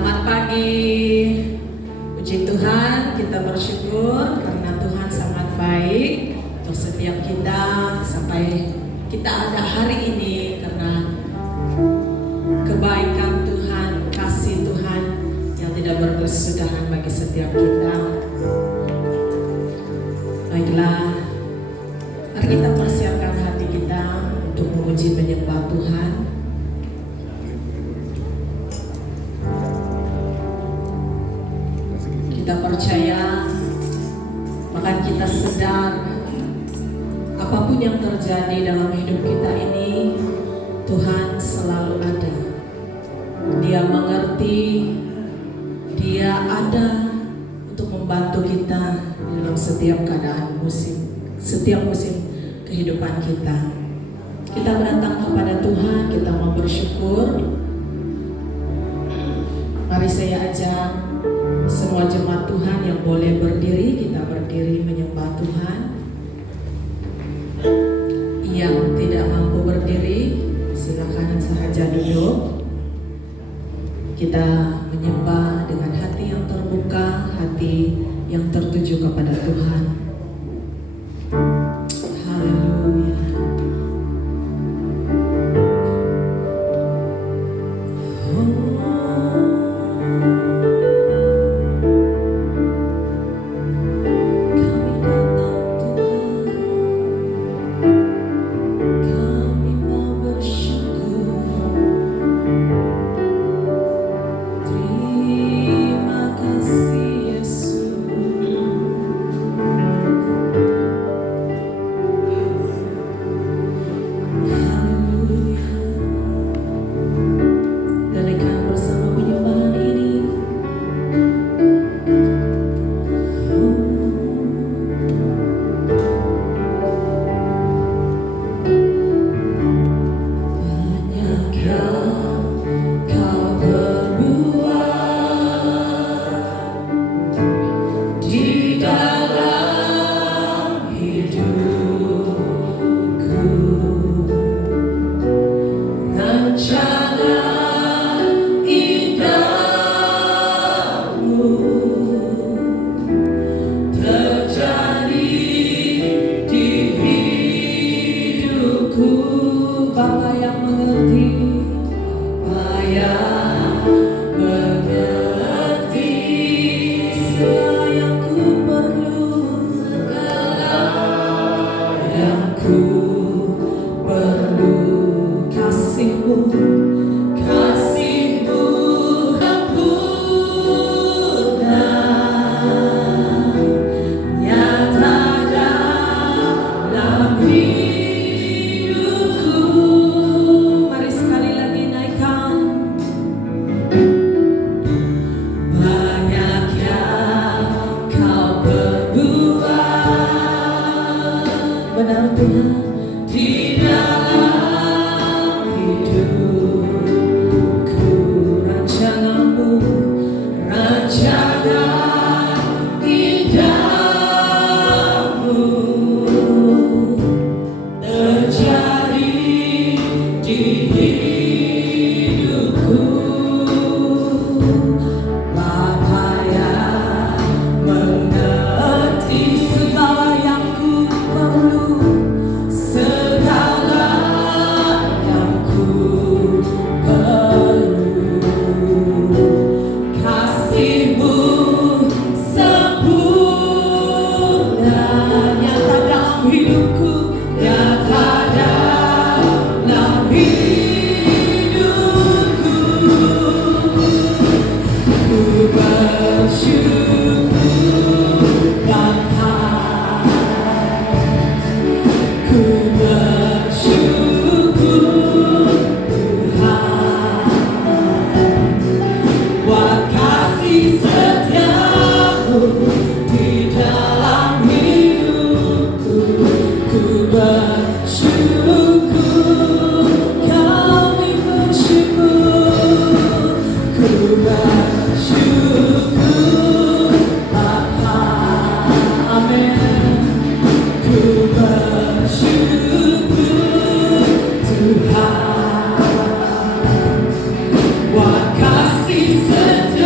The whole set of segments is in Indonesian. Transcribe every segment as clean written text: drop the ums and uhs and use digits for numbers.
Selamat pagi. Puji Tuhan, kita bersyukur karena Tuhan sangat baik untuk setiap kita sampai kita ada hari ini karena kebaikan Tuhan, kasih Tuhan yang tidak berkesudahan bagi setiap kita. Baiklah, mari kita persiapkan hati kita untuk memuji menyembah Tuhan. Kita percaya, bahkan kita sadar apapun yang terjadi dalam hidup kita ini, Tuhan selalu ada. Dia mengerti, Dia ada untuk membantu kita dalam setiap keadaan setiap musim kehidupan kita. Kita datang kepada Tuhan, kita mau bersyukur. Mari saya ajak semua jemaat Tuhan yang boleh berdiri, kita berdiri menyembah Tuhan. Yang tidak mampu berdiri, silakan saja duduk. Kita menyembah dengan hati yang terbuka, hati yang tertuju kepada Tuhan. Haleluya. What kasih setia.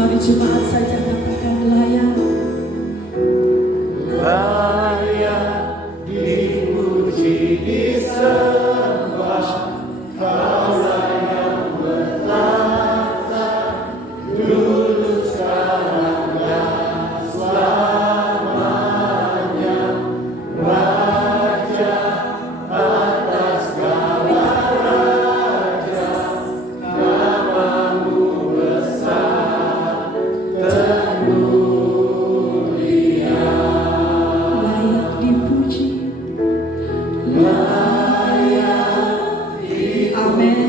Mari jemaat saja katakan layak. Layak dipuji, disembah, Kaulah yang bertata dulu, sekarang dan selamanya. Raja atas segala raja, namamu besar termulia. Layak dipuji. Amin.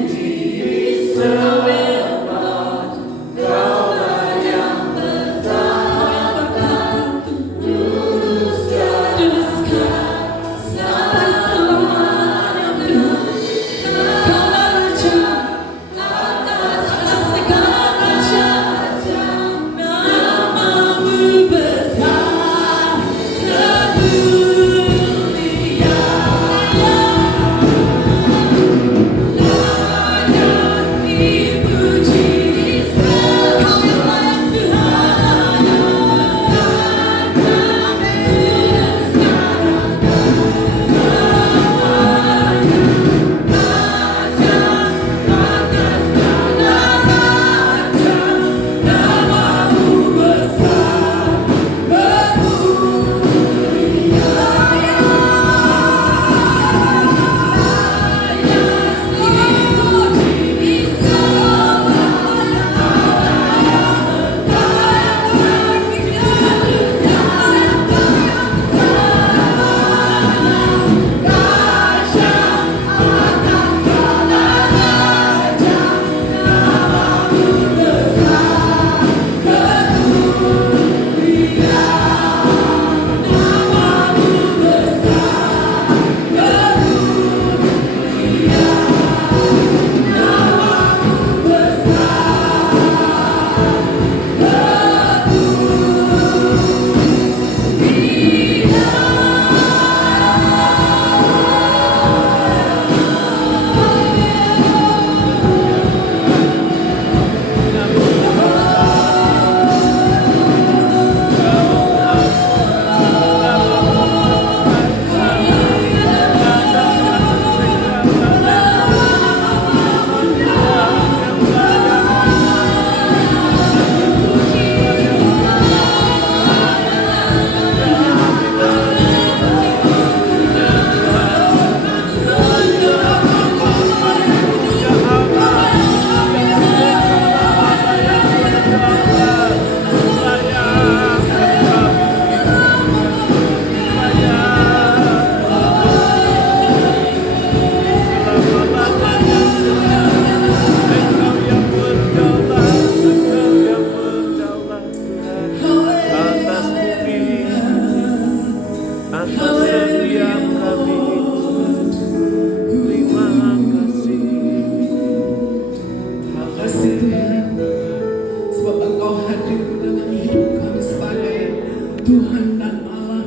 Tuhan dan Allah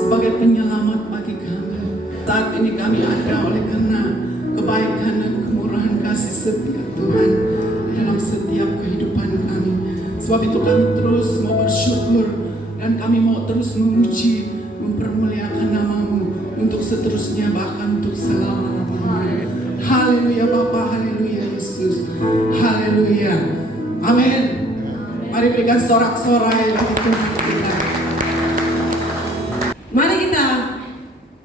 sebagai penyelamat bagi kami. Saat ini kami ada oleh karena kebaikan dan kemurahan kasih setia Tuhan dalam setiap kehidupan kami. Sebab itu kami terus mau bersyukur dan kami mau terus memuji, mempermuliakan nama-Mu untuk seterusnya, bahkan untuk selama-lamanya. Haleluya Bapa, haleluya Yesus, haleluya, amin. Mari berikan sorak-sorai bagi Tuhan kita. Mari kita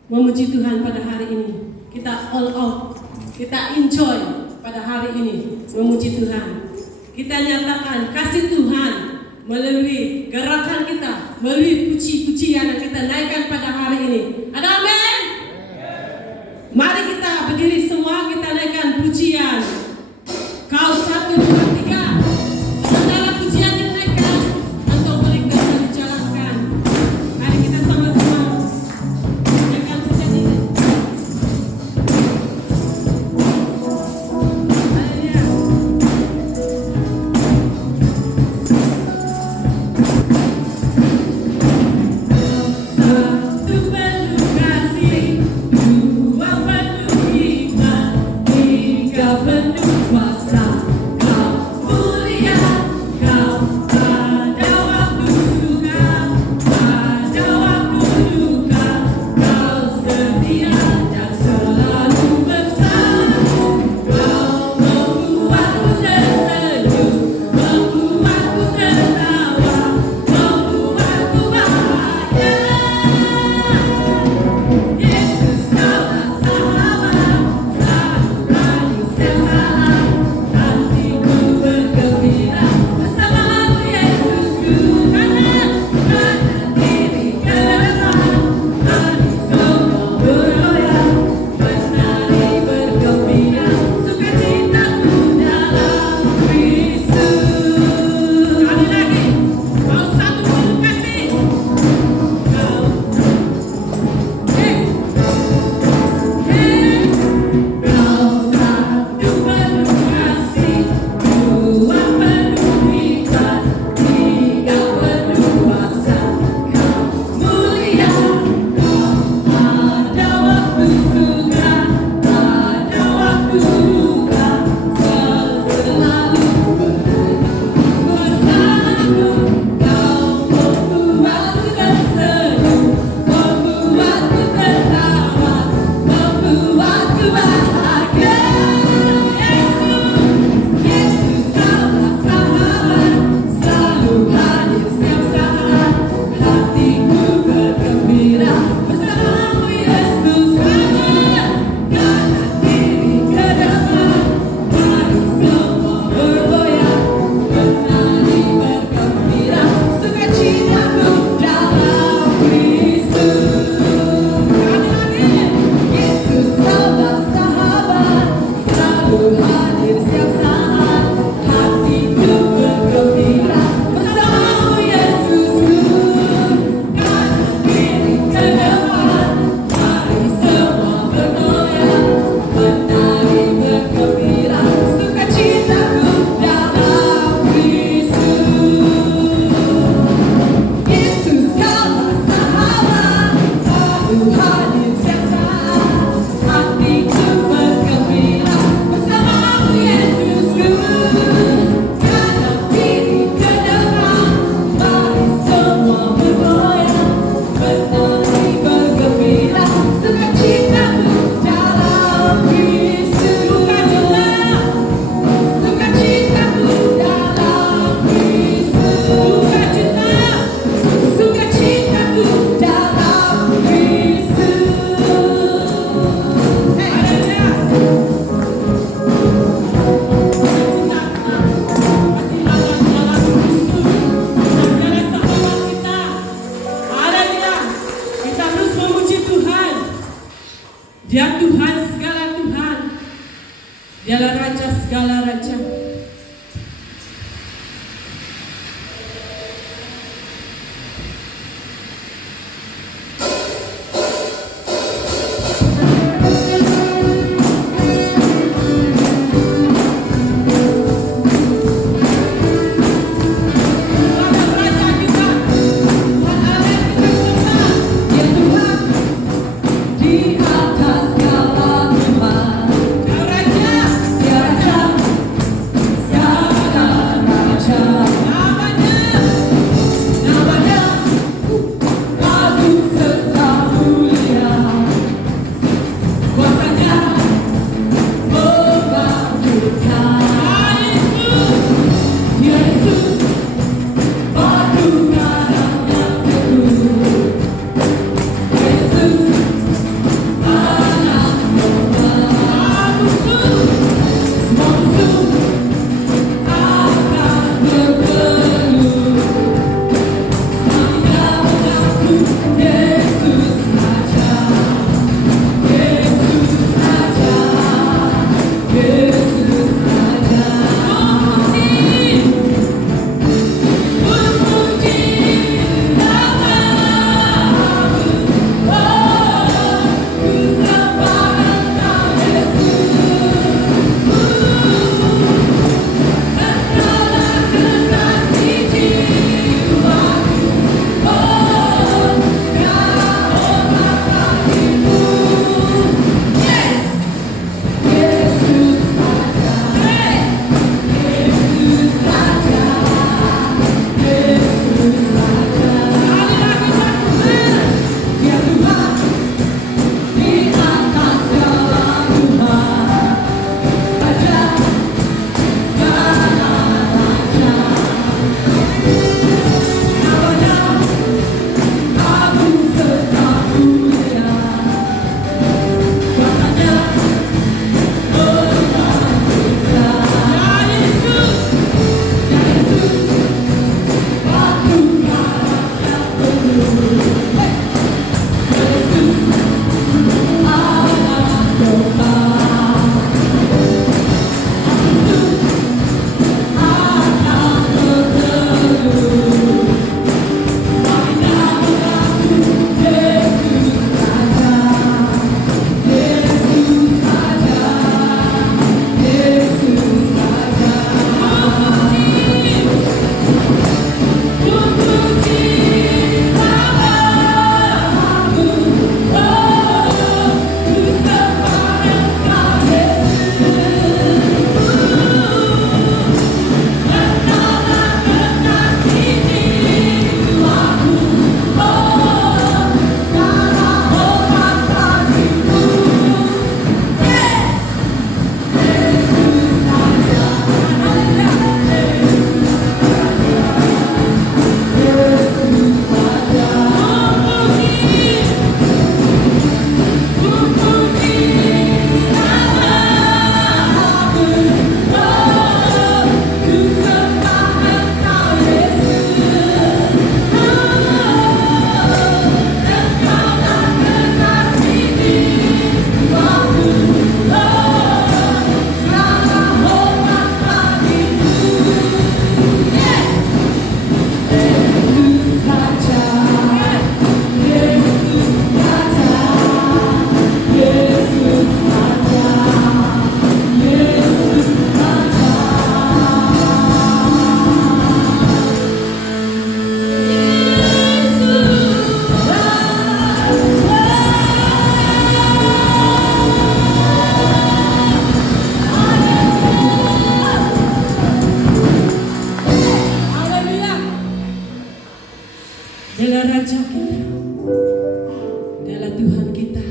memuji Tuhan pada hari ini. Kita all out, kita enjoy pada hari ini memuji Tuhan. Kita nyatakan kasih Tuhan melalui gerakan kita, melalui puji-pujian yang kita naikkan pada hari ini. Ada amin? Mari kita berdiri semua, kita naikkan pujian. Kau 1, 2, 3. Segala pujian dinaikkan untuk mereka yang dijalankan. Mari kita sama-sama naikkan pujian ini. Haleluya. Satu penuh kasih, dua penuh iman, tiga penuh Dialah Raja segala raja. Dialah Raja kita, Dialah Tuhan kita,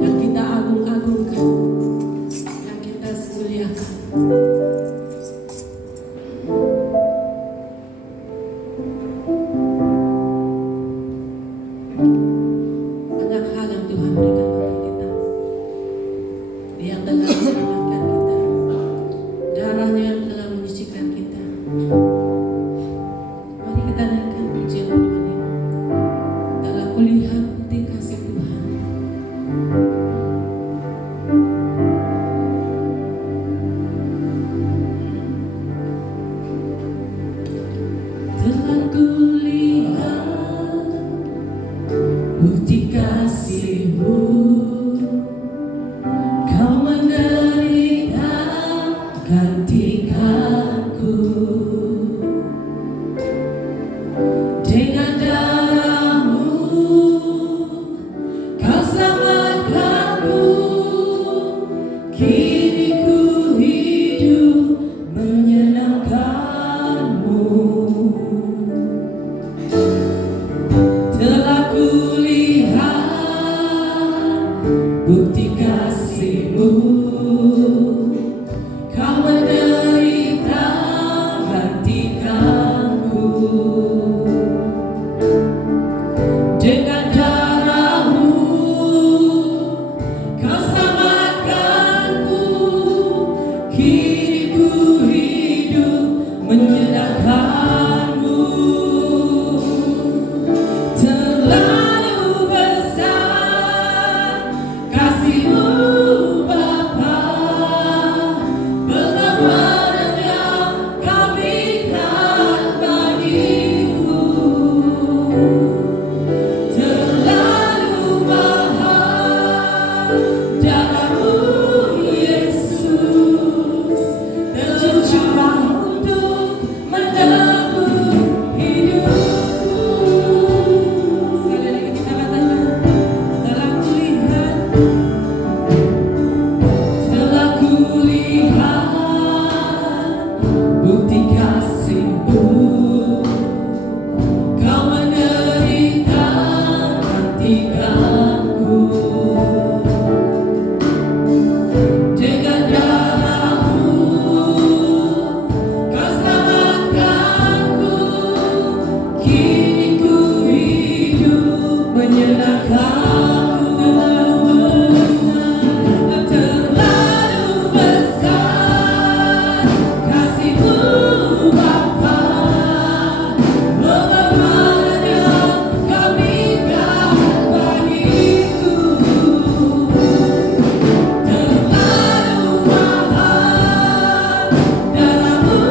yang kita agung-agungkan, yang kita muliakan. Banyak hal yang Tuhan berikan bagi kita. Dia telah menyelamatkan kita, darahnya yang telah menyucikan kita. Mari kita naikkan pujian Tuhan ini. Dengan darah-Mu Kau selamatkanku, kini ku hidup menyerahkan-Mu. Terlalu besar kasih-Mu Bapa, pengorbanan yang Kau berikan bagiku. Terlalu mahal darah-Mu Yesus, tercurah untuk menebus hidupku. Sekali lagi kita katakan, telah kulihat bukti kasih-Mu. Kau menderita gantikanku. Dengan darah-Mu Kau selamatkanku, kini ku hidup menyenangkan-Mu. Terlalu besar kasih-Mu Bapa, pengorbanan yang Kau berikan bagiku. Terlalu mahal darah-Mu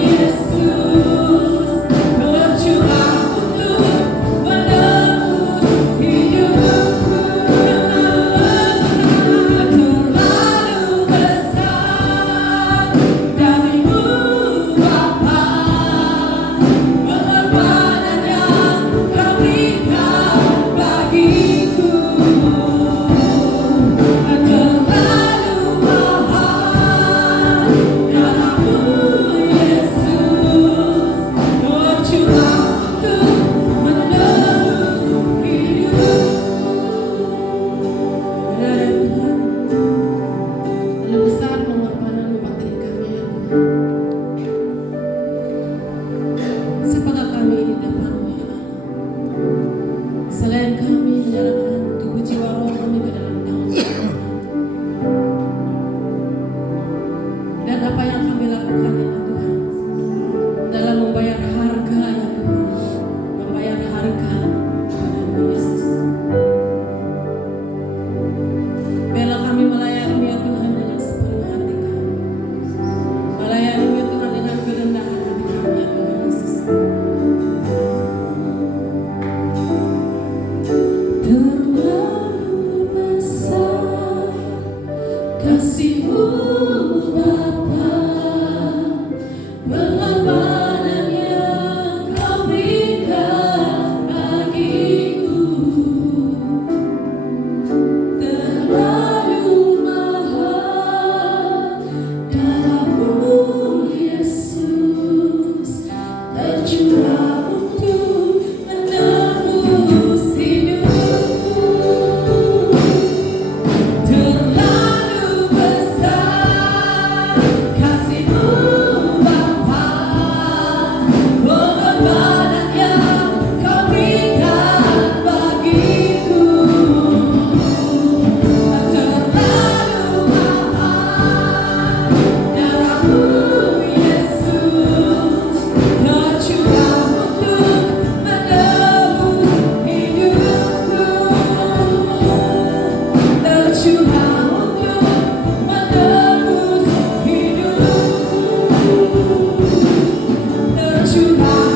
Yesus, tercurah untuk menebus hidupku. Terlalu besar kasih-Mu Bapa, pengorbanan yang Kau berikan bagiku. Terlalu mahal darah-Mu Yesus, tercurah untuk menebus hidupku. Benar ya Tuhan, terlalu besar pengorbanan-Mu bagi kami ya Tuhan. Siapakah kami di depan-Mu ya Allah? Selain kami menyerahkan tubuh jiwa roh kami ke dalam tangan-Mu. Dan apa yang kami lakukan ya Tuhan, dalam membayar harga ya Tuhan, membayar harga kepada-Mu Yesus. Biarlah kami melayani ya Tuhan dengan sepenuh hati kami, melayani ya Tuhan dengan kerendahan hati kami ya Tuhan Yesus. Terlalu besar kasih-Mu Bapa, pengorbanan yang Kau berikan bagiku. Terlalu mahal darah-Mu Yesus, tercurah untuk menebus hidupku. Terlalu besar kasih-Mu Bapa, pengorbanan yang Kau berikan bagiku. Terlalu mahal darah-Mu Yesus, tercurah untuk menebus hidupku. Tercurah untuk menebus hidupku. Tercurah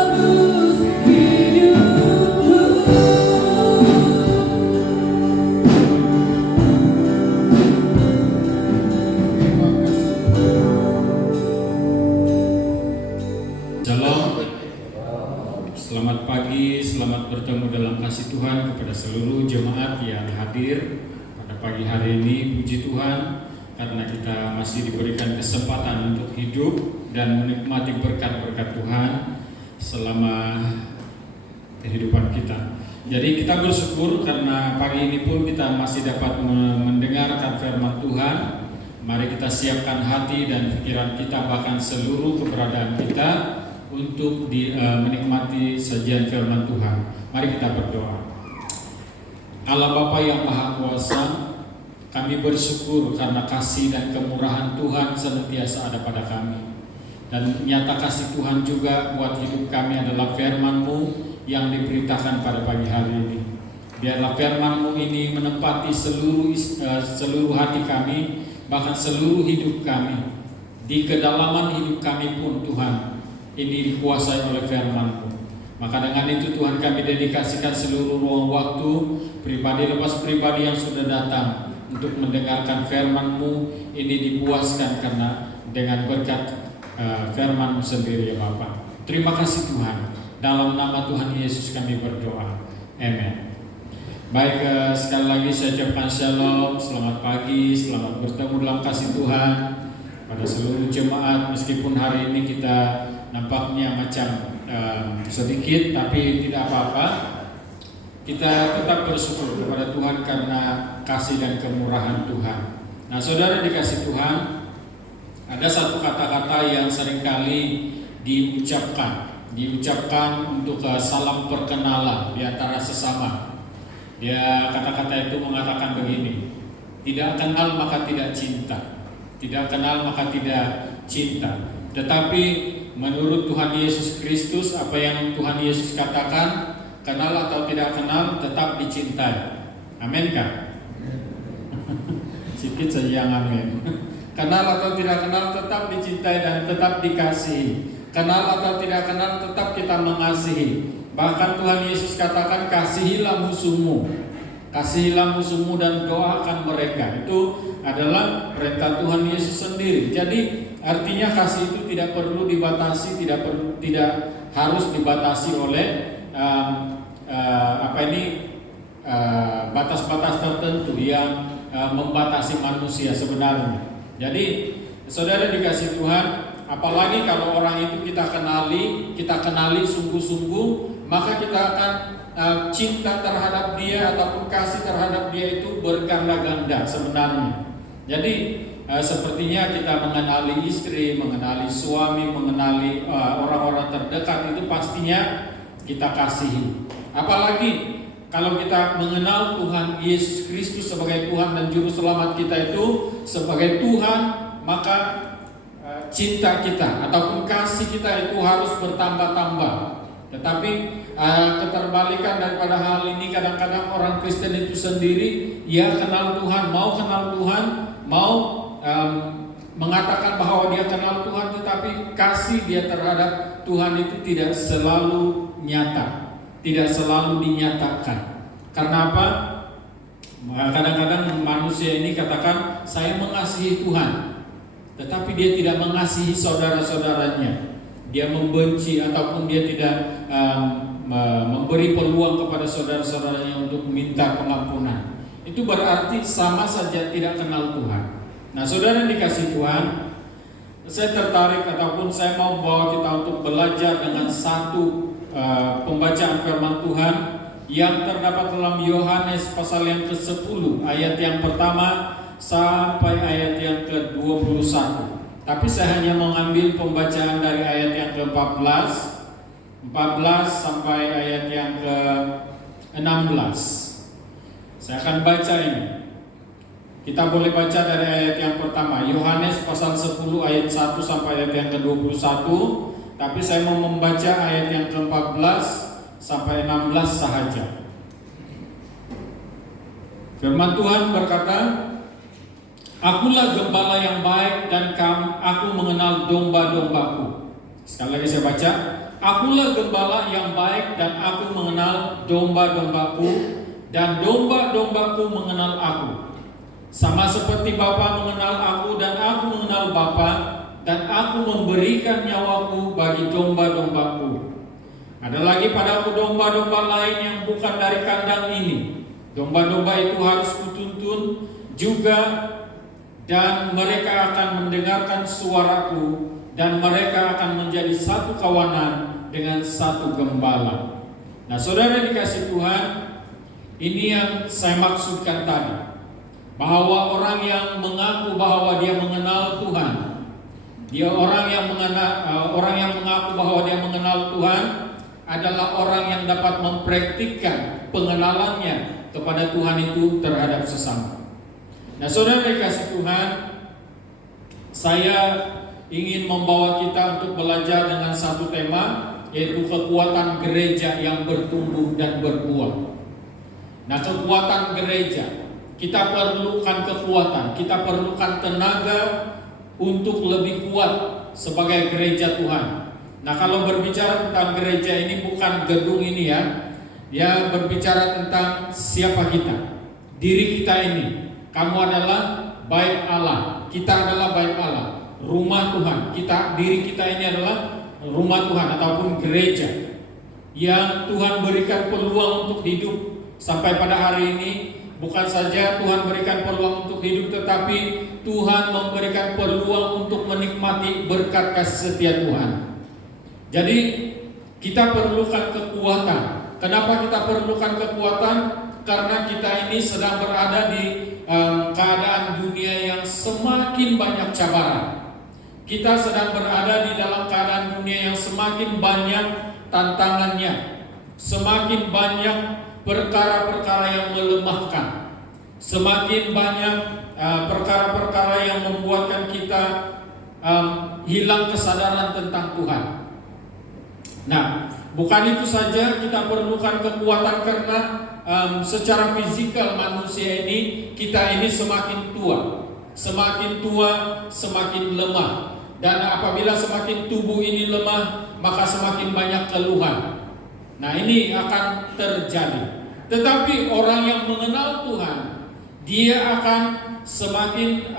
untuk menebus hidupku. Shalom, selamat pagi, selamat bertemu dalam kasih Tuhan kepada seluruh jemaat yang hadir pada pagi hari ini. Puji Tuhan karena kita masih diberikan kesempatan untuk hidup dan menikmati berkat-berkat Tuhan selama kehidupan kita. Jadi kita bersyukur karena pagi ini pun kita masih dapat mendengarkan firman Tuhan Mari kita siapkan hati dan pikiran kita, bahkan seluruh keberadaan kita untuk menikmati sajian firman Tuhan. Mari kita berdoa. Allah Bapa yang Maha Kuasa, kami bersyukur karena kasih dan kemurahan Tuhan senantiasa ada pada kami. Dan nyata kasih Tuhan juga buat hidup kami adalah firman-Mu yang diberitakan pada pagi hari ini. Biarlah firman-Mu ini menempati seluruh hati kami, bahkan seluruh hidup kami. Di kedalaman hidup kami pun Tuhan, ini dikuasai oleh firman-Mu. Maka dengan itu Tuhan, kami dedikasikan seluruh ruang waktu, pribadi lepas pribadi yang sudah datang untuk mendengarkan firman-Mu ini dipuaskan karena dengan berkat firman-Mu sendiri ya Bapa. Terima kasih Tuhan. Dalam nama Tuhan Yesus kami berdoa. Amen. Baik, sekali lagi saya ucapkan shalom, selamat pagi, selamat bertemu dalam kasih Tuhan pada seluruh jemaat. Meskipun hari ini kita nampaknya macam sedikit, tapi tidak apa-apa. Kita tetap bersyukur kepada Tuhan karena kasih dan kemurahan Tuhan. Nah, saudara dikasih Tuhan, ada satu kata-kata yang seringkali diucapkan untuk salam perkenalan di antara sesama. Dia kata-kata itu mengatakan begini: tidak kenal maka tidak cinta, tidak kenal maka tidak cinta. Tetapi menurut Tuhan Yesus Kristus, apa yang Tuhan Yesus katakan, kenal atau tidak kenal tetap dicintai. Amin kan? Sikit saja yang amin. Kenal atau tidak kenal tetap dicintai dan tetap dikasihi. Kenal atau tidak kenal tetap kita mengasihi. Bahkan Tuhan Yesus katakan, kasihilah musuhmu, kasihilah musuhmu dan doakan mereka. Itu adalah perintah Tuhan Yesus sendiri. Jadi artinya kasih itu tidak perlu dibatasi, tidak harus dibatasi oleh batas-batas tertentu yang membatasi manusia sebenarnya. Jadi saudara dikasih Tuhan, apalagi kalau orang itu kita kenali sungguh-sungguh, maka kita akan cinta terhadap dia ataupun kasih terhadap dia itu berganda-ganda sebenarnya. Jadi sepertinya kita mengenali istri, mengenali suami, mengenali orang-orang terdekat, itu pastinya kita kasihi. Apalagi kalau kita mengenal Tuhan Yesus Kristus sebagai Tuhan dan Juru Selamat kita itu sebagai Tuhan, maka cinta kita ataupun kasih kita itu harus bertambah-tambah. Tetapi keterbalikan daripada hal ini, kadang-kadang orang Kristen itu sendiri, ia kenal Tuhan, mau mengatakan bahwa dia kenal Tuhan, tetapi kasih dia terhadap Tuhan itu tidak selalu nyata, tidak selalu dinyatakan. Karena apa? Kadang-kadang manusia ini katakan saya mengasihi Tuhan, tetapi dia tidak mengasihi saudara-saudaranya. Dia membenci ataupun dia tidak memberi peluang kepada saudara-saudaranya untuk meminta pengampunan. Itu berarti sama saja tidak kenal Tuhan. Nah, saudara dikasih Tuhan, saya tertarik ataupun saya mau bawa kita untuk belajar dengan satu pembacaan firman Tuhan yang terdapat dalam Yohanes pasal yang ke-10 ayat yang pertama sampai ayat yang ke-21. Tapi saya hanya mengambil pembacaan dari ayat yang ke-14 sampai ayat yang ke-16. Saya akan baca ini. Kita boleh baca dari ayat yang pertama, Yohanes pasal 10 ayat 1 sampai ayat yang ke-21. Tapi saya mau membaca ayat yang ke-14 sampai 16 sahaja. Firman Tuhan berkata, Akulah gembala yang baik dan aku mengenal domba-dombaku. Sekali lagi saya baca, Akulah gembala yang baik dan aku mengenal domba-dombaku, dan domba-dombaku mengenal aku. Sama seperti Bapa mengenal aku dan aku mengenal Bapa, dan aku memberikan nyawaku bagi domba-dombaku. Ada lagi padaku domba-domba lain yang bukan dari kandang ini. Domba-domba itu harus kutuntun juga, dan mereka akan mendengarkan suaraku, dan mereka akan menjadi satu kawanan dengan satu gembala. Nah, saudara dikasih Tuhan, ini yang saya maksudkan tadi, bahwa orang yang mengaku bahwa dia mengenal Tuhan, orang yang mengaku bahwa dia mengenal Tuhan adalah orang yang dapat mempraktikkan pengenalannya kepada Tuhan itu terhadap sesama. Nah, saudara dikasih Tuhan, saya ingin membawa kita untuk belajar dengan satu tema, yaitu kekuatan gereja yang bertumbuh dan berbuah. Nah, kekuatan gereja, kita perlukan kekuatan, kita perlukan tenaga untuk lebih kuat sebagai gereja Tuhan. Nah, kalau berbicara tentang gereja ini bukan gedung ini ya berbicara tentang siapa kita, diri kita ini. Kamu adalah bait Allah, kita adalah bait Allah, rumah Tuhan. Diri kita ini adalah rumah Tuhan ataupun gereja yang Tuhan berikan peluang untuk hidup sampai pada hari ini. Bukan saja Tuhan berikan peluang untuk hidup, tetapi Tuhan memberikan peluang untuk menikmati berkat kasih setia Tuhan. Jadi kita perlukan kekuatan. Kenapa kita perlukan kekuatan? Karena kita ini sedang berada di keadaan dunia yang semakin banyak cabaran. Kita sedang berada di dalam keadaan dunia yang semakin banyak tantangannya, semakin banyak perkara-perkara yang melemahkan, semakin banyak perkara-perkara yang membuatkan kita hilang kesadaran tentang Tuhan. Nah, bukan itu saja, kita perlukan kekuatan karena secara fisikal manusia ini, kita ini semakin tua, semakin lemah. Dan apabila semakin tubuh ini lemah, maka semakin banyak keluhan. Nah, ini akan terjadi. Tetapi orang yang mengenal Tuhan, dia akan semakin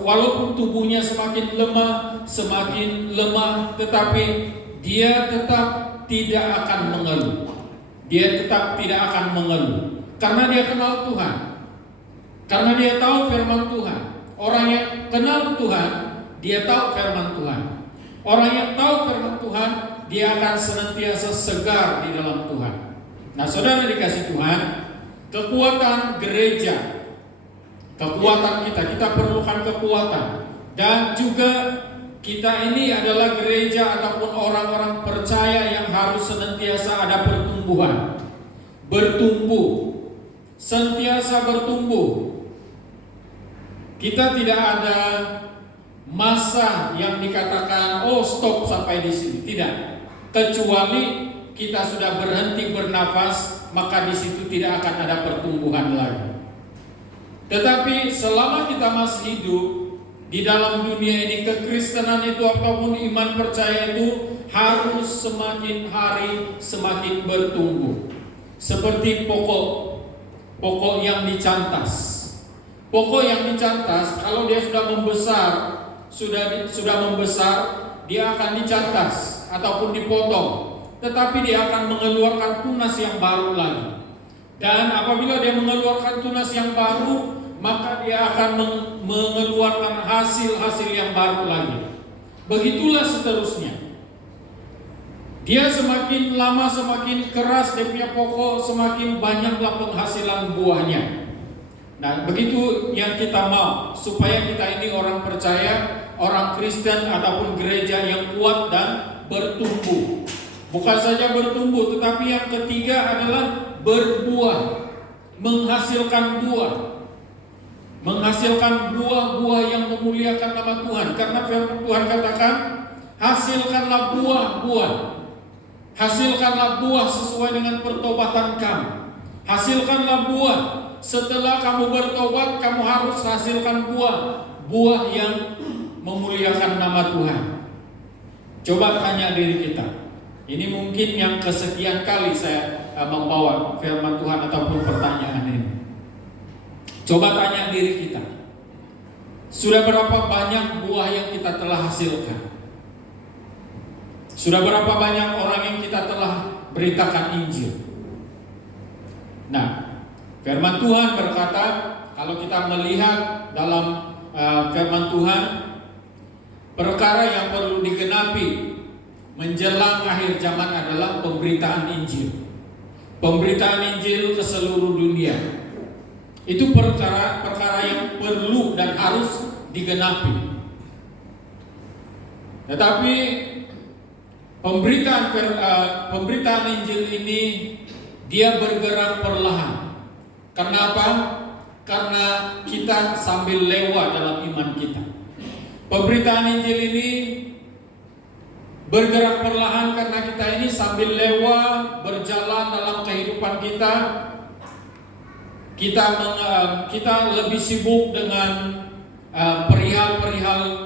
walaupun tubuhnya semakin lemah, tetapi dia tetap tidak akan mengeluh. Dia tetap tidak akan mengeluh karena dia kenal Tuhan. Karena dia tahu firman Tuhan. Orang yang kenal Tuhan, dia tahu firman Tuhan. Orang yang tahu firman Tuhan, dia akan senantiasa segar di dalam Tuhan. Nah, saudara dikasih Tuhan, kekuatan gereja, kekuatan kita perlukan kekuatan. Dan juga kita ini adalah gereja ataupun orang-orang percaya yang harus senantiasa ada pertumbuhan, bertumbuh, senantiasa bertumbuh. Kita tidak ada masa yang dikatakan stop sampai di sini, tidak. Kecuali kita sudah berhenti bernafas, maka di situ tidak akan ada pertumbuhan lagi. Tetapi selama kita masih hidup di dalam dunia ini, kekristenan itu ataupun iman percaya itu harus semakin hari semakin bertumbuh. Seperti pokok yang dicantas. Pokok yang dicantas, kalau dia sudah membesar, sudah membesar, dia akan dicantas ataupun dipotong. Tetapi dia akan mengeluarkan tunas yang baru lagi. Dan apabila dia mengeluarkan tunas yang baru, maka dia akan mengeluarkan hasil-hasil yang baru lagi. Begitulah seterusnya. Dia semakin lama semakin keras dia punya pokok, semakin banyaklah penghasilan buahnya. Nah, begitu yang kita mau, supaya kita ini orang percaya, orang Kristen ataupun gereja yang kuat dan bertumbuh. Bukan saja bertumbuh, tetapi yang ketiga adalah berbuah, menghasilkan buah. Menghasilkan buah-buah yang memuliakan nama Tuhan. Karena firman Tuhan katakan, hasilkanlah buah-buah. Hasilkanlah buah sesuai dengan pertobatan kamu. Hasilkanlah buah. Setelah kamu bertobat, kamu harus hasilkan buah yang memuliakan nama Tuhan. Coba tanya diri kita. Ini mungkin yang kesekian kali saya membawa firman Tuhan ataupun pertanyaan ini. Coba tanya diri kita. Sudah berapa banyak buah yang kita telah hasilkan? Sudah berapa banyak orang yang kita telah beritakan Injil? Nah, firman Tuhan berkata, kalau kita melihat dalam firman Tuhan, perkara yang perlu digenapi menjelang akhir zaman adalah pemberitaan Injil. Pemberitaan Injil ke seluruh dunia. Itu perkara yang perlu dan harus digenapi. Tetapi pemberitaan Injil ini dia bergerak perlahan. Karena apa? Karena kita sambil lewat dalam iman kita. Pemberitaan Injil ini bergerak perlahan karena kita ini sambil lewat berjalan dalam kehidupan kita. Kita lebih sibuk dengan perihal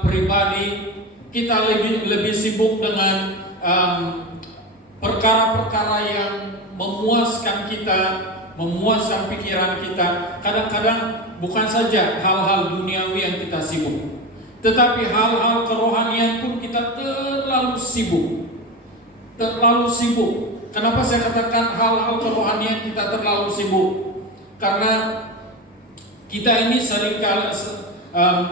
pribadi. Kita lebih sibuk dengan perkara-perkara yang memuaskan kita, memuaskan pikiran kita. Kadang-kadang bukan saja hal-hal duniawi yang kita sibuk, tetapi hal-hal kerohanian pun kita terlalu sibuk. Kenapa saya katakan hal-hal kerohanian kita terlalu sibuk? Karena kita ini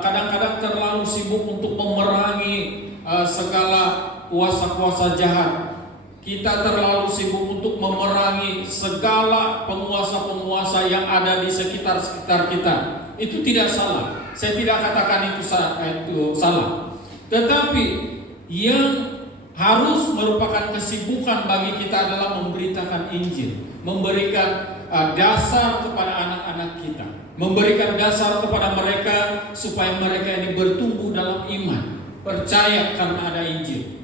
kadang-kadang terlalu sibuk untuk memerangi segala kuasa-kuasa jahat. Kita terlalu sibuk untuk memerangi segala penguasa-penguasa yang ada di sekitar kita. Itu tidak salah. Saya tidak katakan itu salah. Tetapi yang harus merupakan kesibukan bagi kita adalah memberitakan Injil, memberikan dasar kepada anak-anak kita, memberikan dasar kepada mereka supaya mereka ini bertumbuh dalam iman, percaya karena ada Injil.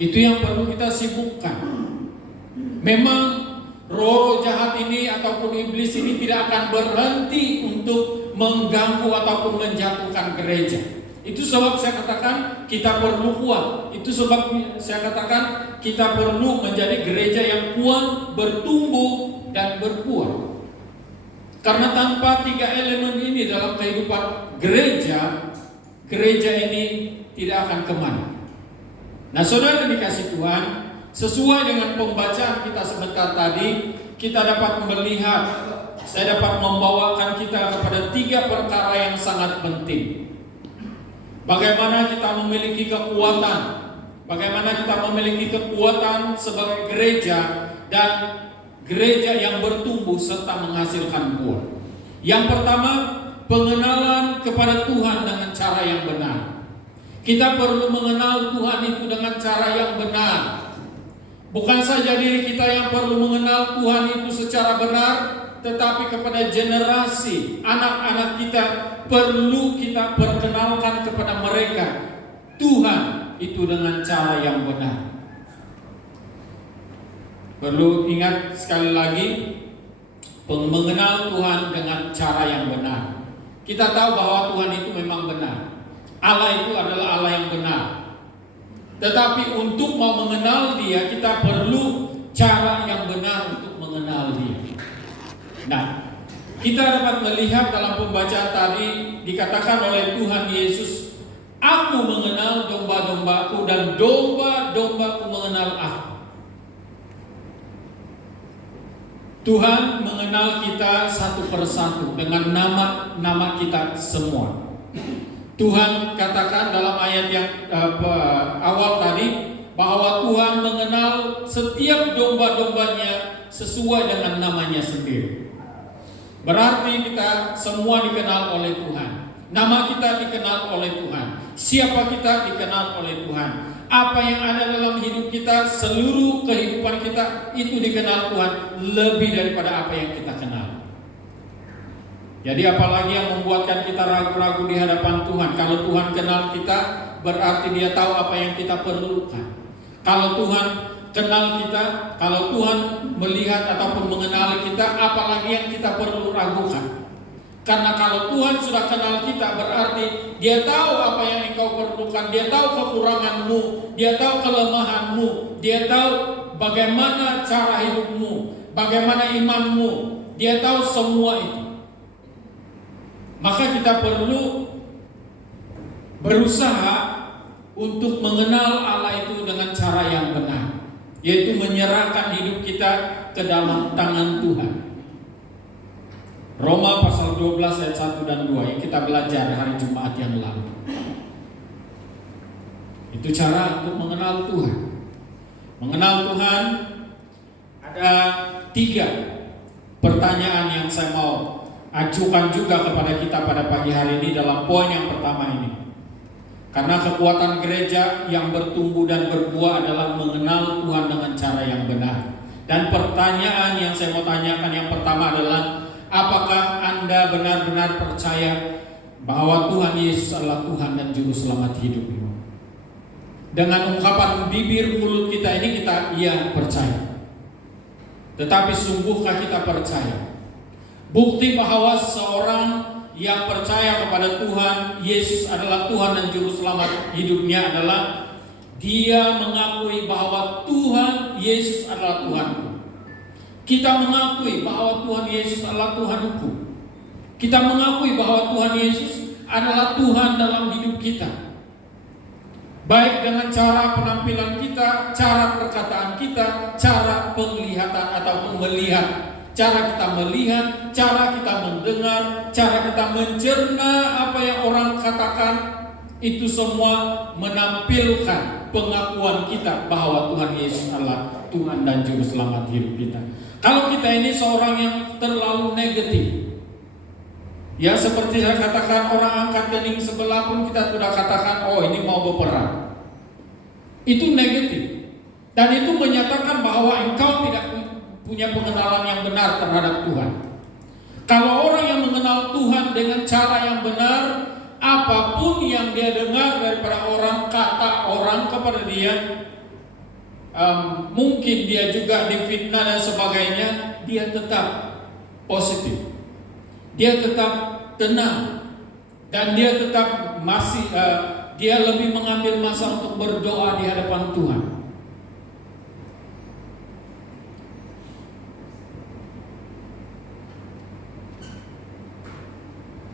Itu yang perlu kita sibukkan. Memang roh jahat ini ataupun iblis ini tidak akan berhenti untuk mengganggu ataupun menjatuhkan gereja. Itu sebab saya katakan kita perlu kuat. Itu sebab saya katakan kita perlu menjadi gereja yang kuat, bertumbuh dan berbuah. Karena tanpa 3 elemen ini dalam kehidupan gereja ini tidak akan kemana. Nah, saudara dikasih Tuhan, sesuai dengan pembacaan kita sebentar tadi, kita dapat melihat, saya dapat membawakan kita kepada 3 perkara yang sangat penting. Bagaimana kita memiliki kekuatan, bagaimana kita memiliki kekuatan sebagai gereja dan gereja yang bertumbuh serta menghasilkan buah. Yang pertama, pengenalan kepada Tuhan dengan cara yang benar. Kita perlu mengenal Tuhan itu dengan cara yang benar. Bukan saja diri kita yang perlu mengenal Tuhan itu secara benar, tetapi kepada generasi anak-anak kita perlu kita perkenalkan kepada mereka Tuhan itu dengan cara yang benar. Perlu ingat sekali lagi, mengenal Tuhan dengan cara yang benar. Kita tahu bahwa Tuhan itu memang benar. Allah itu adalah Allah yang benar. Tetapi untuk mau mengenal Dia, kita perlu cara yang benar untuk mengenal Dia. Nah, kita dapat melihat dalam pembacaan tadi dikatakan oleh Tuhan Yesus, "Aku mengenal domba-dombaku dan domba-dombaku mengenal Aku." Tuhan mengenal kita satu persatu dengan nama kita semua. Tuhan katakan dalam ayat yang awal tadi bahwa Tuhan mengenal setiap domba-dombanya sesuai dengan namanya sendiri. Berarti kita semua dikenal oleh Tuhan. Nama kita dikenal oleh Tuhan. Siapa kita dikenal oleh Tuhan. Apa yang ada dalam hidup kita, seluruh kehidupan kita itu dikenal Tuhan lebih daripada apa yang kita kenal. Jadi apalagi yang membuatkan kita ragu-ragu di hadapan Tuhan. Kalau Tuhan kenal kita, berarti Dia tahu apa yang kita perlukan. Kalau Tuhan kenal kita, kalau Tuhan melihat ataupun mengenali kita, apalagi yang kita perlu ragukan. Karena kalau Tuhan sudah kenal kita, berarti Dia tahu apa yang engkau perlukan. Dia tahu kekuranganmu, Dia tahu kelemahanmu, Dia tahu bagaimana cara hidupmu, bagaimana imanmu. Dia tahu semua itu. Maka kita perlu berusaha untuk mengenal Allah itu dengan cara yang benar, yaitu menyerahkan hidup kita ke dalam tangan Tuhan. Roma pasal 12 ayat 1 dan 2 yang kita belajar hari Jumat yang lalu. Itu cara untuk mengenal Tuhan. Mengenal Tuhan ada 3 pertanyaan yang saya mau ajukan juga kepada kita pada pagi hari ini dalam poin yang pertama ini. Karena kekuatan gereja yang bertumbuh dan berbuah adalah mengenal Tuhan dengan cara yang benar. Dan pertanyaan yang saya mau tanyakan yang pertama adalah, apakah Anda benar-benar percaya bahwa Tuhan Yesus adalah Tuhan dan Juru Selamat hidupmu? Dengan ungkapan bibir mulut kita ini kita percaya. Tetapi sungguhkah kita percaya? Bukti bahwa seseorang yang percaya kepada Tuhan Yesus adalah Tuhan dan Juru Selamat hidupnya adalah dia mengakui bahwa Tuhan Yesus adalah Tuhanku. Kita mengakui bahwa Tuhan Yesus adalah Tuhanku. Kita mengakui bahwa Tuhan Yesus adalah Tuhan dalam hidup kita. Baik dengan cara penampilan kita, cara perkataan kita, cara penglihatan ataupun melihat. Cara kita melihat, cara kita mendengar, cara kita mencerna apa yang orang katakan, itu semua menampilkan pengakuan kita bahwa Tuhan Yesus adalah Tuhan dan Juru Selamat hidup kita. Kalau kita ini seorang yang terlalu negatif, ya seperti saya katakan, orang angkat kening sebelah pun kita sudah katakan, oh ini mau berperang. Itu negatif. Dan itu menyatakan bahwa engkau tidak punya pengenalan yang benar terhadap Tuhan. Kalau orang yang mengenal Tuhan dengan cara yang benar, apapun yang dia dengar daripada orang, kata orang kepada dia, mungkin dia juga difitnah dan sebagainya, dia tetap positif, dia tetap tenang, dan dia tetap masih dia lebih mengambil masa untuk berdoa di hadapan Tuhan.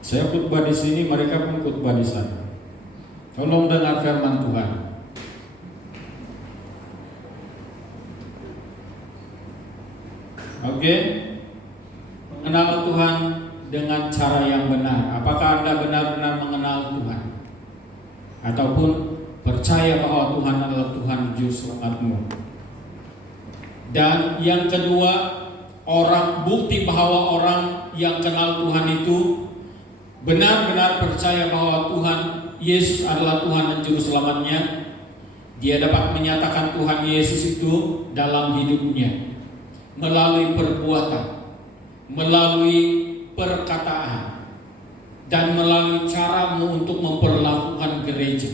Saya khutbah di sini, mereka pun khutbah di sana. Tolong dengar firman Tuhan. Oke, mengenal Tuhan dengan cara yang benar. Apakah Anda benar-benar mengenal Tuhan? Ataupun percaya bahwa Tuhan adalah Tuhan Juru Selamatmu? Dan yang kedua, bukti bahwa orang yang kenal Tuhan itu benar-benar percaya bahwa Tuhan Yesus adalah Tuhan dan Juru Selamatnya, dia dapat menyatakan Tuhan Yesus itu dalam hidupnya melalui perbuatan, melalui perkataan, dan melalui caramu untuk memperlakukan gereja.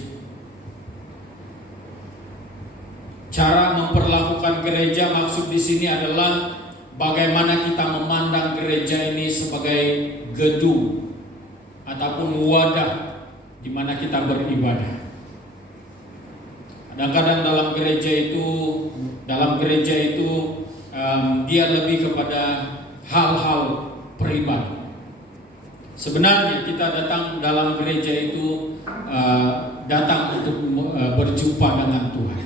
Cara memperlakukan gereja maksud di sini adalah bagaimana kita memandang gereja ini sebagai gedung ataupun wadah di mana kita beribadah. Kadang-kadang dalam gereja itu dia lebih kepada hal-hal pribadi. Sebenarnya kita datang dalam gereja itu datang untuk berjumpa dengan Tuhan.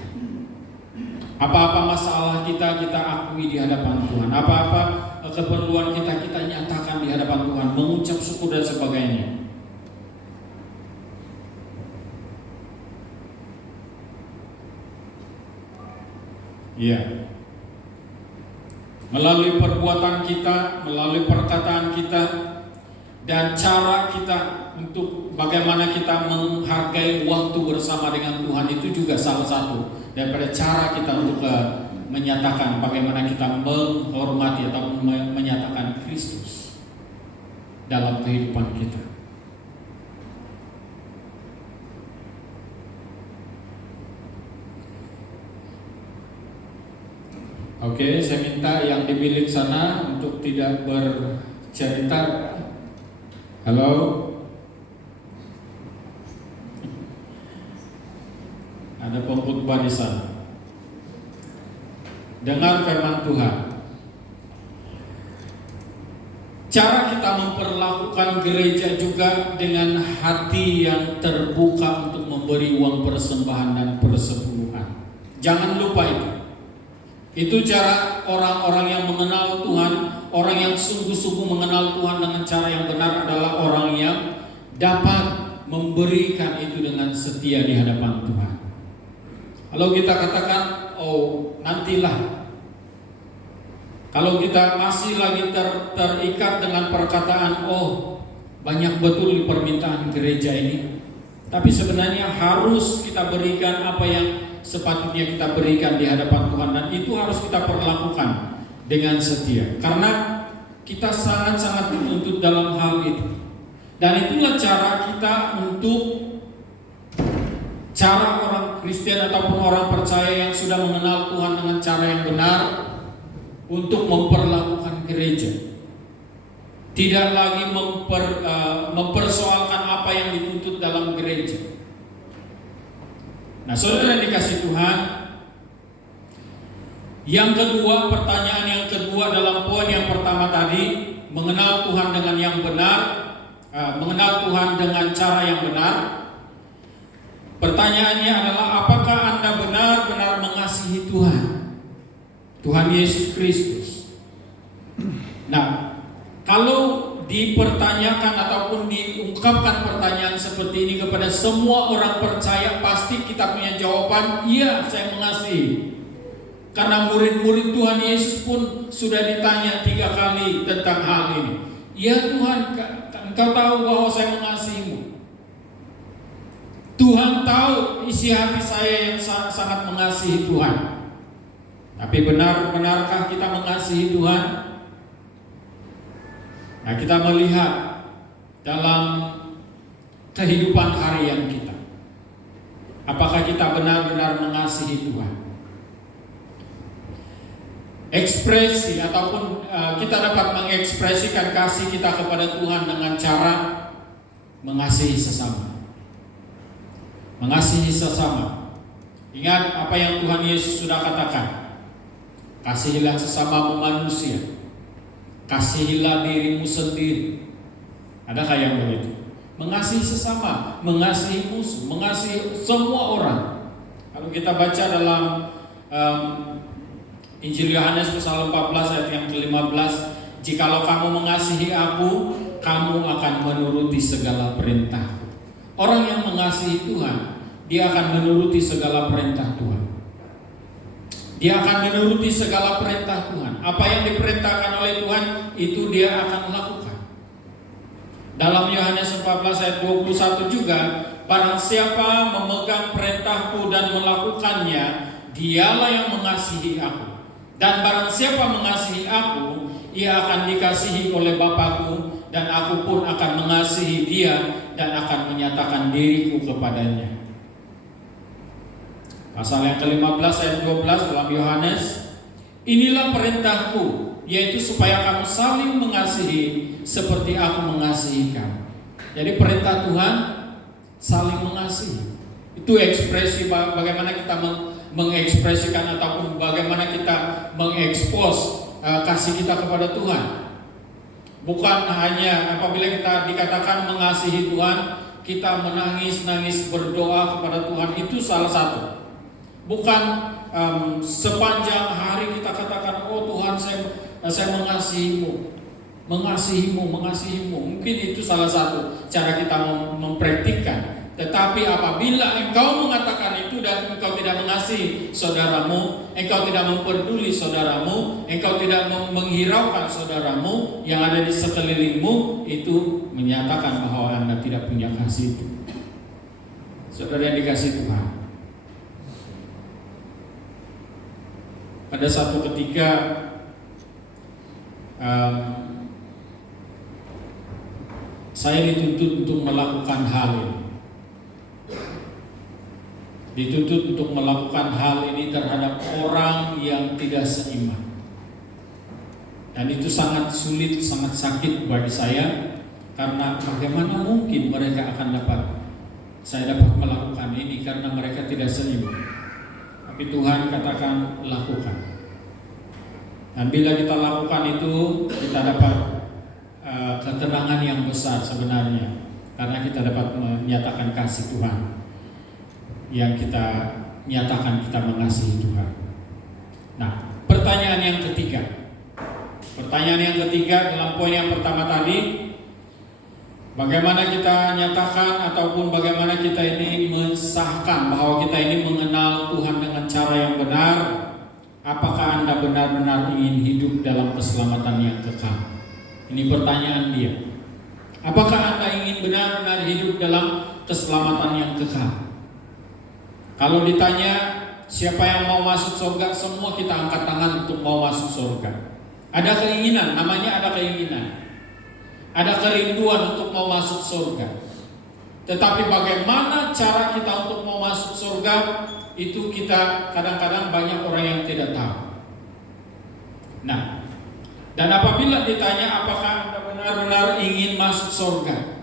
Apa-apa masalah kita akui di hadapan Tuhan. Apa-apa keperluan kita nyatakan di hadapan Tuhan, mengucap syukur dan sebagainya. Iya. Melalui perbuatan kita, melalui perkataan kita, dan cara kita untuk bagaimana kita menghargai waktu bersama dengan Tuhan itu juga salah satu daripada cara kita untuk menyatakan bagaimana kita menghormati atau menyatakan Kristus dalam kehidupan kita. Oke, saya minta yang di bilik sana untuk tidak bercerita. Halo. Ada pengkhotbah di sana. Dengar firman Tuhan. Cara kita memperlakukan gereja juga dengan hati yang terbuka untuk memberi uang persembahan dan persepuluhan. Jangan lupa itu. Itu cara orang-orang yang mengenal Tuhan. Orang yang sungguh-sungguh mengenal Tuhan dengan cara yang benar adalah orang yang dapat memberikan itu dengan setia di hadapan Tuhan. Kalau kita katakan, oh nantilah, Kalau kita masih lagi terikat dengan perkataan, oh banyak betul di permintaan gereja ini, tapi sebenarnya harus kita berikan apa yang sepatutnya kita berikan di hadapan Tuhan, dan itu harus kita perlakukan dengan setia, karena kita sangat-sangat dituntut dalam hal itu. Dan itulah cara kita untuk cara orang Kristen ataupun orang percaya yang sudah mengenal Tuhan dengan cara yang benar untuk memperlakukan gereja. Tidak lagi mempersoalkan apa yang dituntut dalam gereja. Nah, saudara yang dikasih Tuhan, yang kedua, pertanyaan yang kedua dalam poin yang pertama tadi, mengenal Tuhan dengan yang benar, mengenal Tuhan dengan cara yang benar. Pertanyaannya adalah, apakah Anda benar-benar mengasihi Tuhan? Tuhan Yesus Kristus. Nah, kalau dipertanyakan ataupun diungkapkan pertanyaan seperti ini kepada semua orang percaya, pasti kita punya jawaban, iya, saya mengasihi. Karena murid-murid Tuhan Yesus pun sudah ditanya 3 kali tentang hal ini. Ya Tuhan, Engkau tahu bahwa saya mengasihimu. Tuhan tahu isi hati saya yang sangat mengasihi Tuhan. Tapi benarkah kita mengasihi Tuhan? Nah, kita melihat dalam kehidupan harian kita, apakah kita benar-benar mengasihi Tuhan? Ekspresi ataupun kita dapat mengekspresikan kasih kita kepada Tuhan dengan cara mengasihi sesama. Mengasihi sesama. Ingat apa yang Tuhan Yesus sudah katakan. Kasihilah sesamamu manusia. Kasihilah dirimu sendiri. Adakah yang begitu? Mengasihi sesama, mengasihi musuh, mengasihi semua orang. Kalau kita baca dalam Injil Yohanes pasal 14 ayat yang ke-15, jikalau kamu mengasihi aku, kamu akan menuruti segala perintah. Orang yang mengasihi Tuhan, dia akan menuruti segala perintah Tuhan. Dia akan menuruti segala perintah Tuhan. Apa yang diperintahkan oleh Tuhan, itu dia akan lakukan. Dalam Yohanes 14 ayat 21 juga, barang siapa memegang perintahku dan melakukannya, dialah yang mengasihi aku. Dan barang siapa mengasihi aku, ia akan dikasihi oleh Bapakku, dan aku pun akan mengasihi dia dan akan menyatakan diriku kepadanya. Pasal yang ke-15 ayat 12 dalam Yohanes, inilah perintahku, yaitu supaya kamu saling mengasihi seperti aku mengasihi kamu. Jadi perintah Tuhan saling mengasihi. Itu ekspresi bagaimana kita mengekspresikan ataupun bagaimana kita mengekspos kasih kita kepada Tuhan. Bukan hanya apabila kita dikatakan mengasihi Tuhan, kita menangis-nangis berdoa kepada Tuhan, itu salah satu. Bukan sepanjang hari kita katakan, oh Tuhan saya mengasihimu, mengasihimu. Mungkin itu salah satu cara kita mempraktikkan. Tetapi apabila engkau mengatakan itu dan engkau tidak mengasihi saudaramu, engkau tidak memperduli saudaramu, engkau tidak menghiraukan saudaramu yang ada di sekelilingmu, itu menyatakan bahwa Anda tidak punya kasih itu. Saudara yang dikasih Tuhan, pada satu ketika saya dituntut untuk melakukan hal ini. Dituntut untuk melakukan hal ini terhadap orang yang tidak seiman. Dan itu sangat sulit, sangat sakit bagi saya, karena bagaimana mungkin saya dapat melakukan ini karena mereka tidak seiman. Tapi Tuhan katakan lakukan. Dan bila kita lakukan itu, kita dapat ketenangan yang besar sebenarnya, karena kita dapat menyatakan kasih Tuhan yang kita nyatakan kita mengasihi Tuhan. Nah, pertanyaan yang ketiga dalam poin yang pertama tadi, bagaimana kita nyatakan ataupun bagaimana kita ini mensahkan bahwa kita ini mengenal Tuhan dengan cara yang benar apakah Anda benar-benar ingin hidup dalam keselamatan yang kekal? Ini pertanyaan dia. Apakah Anda ingin benar-benar hidup dalam keselamatan yang kekal? Kalau ditanya siapa yang mau masuk surga, semua kita angkat tangan untuk mau masuk surga. Ada keinginan, namanya ada keinginan. Ada kerinduan untuk mau masuk surga. Tetapi bagaimana cara kita untuk mau masuk surga, itu kita kadang-kadang banyak orang yang tidak tahu. Nah, dan apabila ditanya apakah Anda benar-benar ingin masuk surga,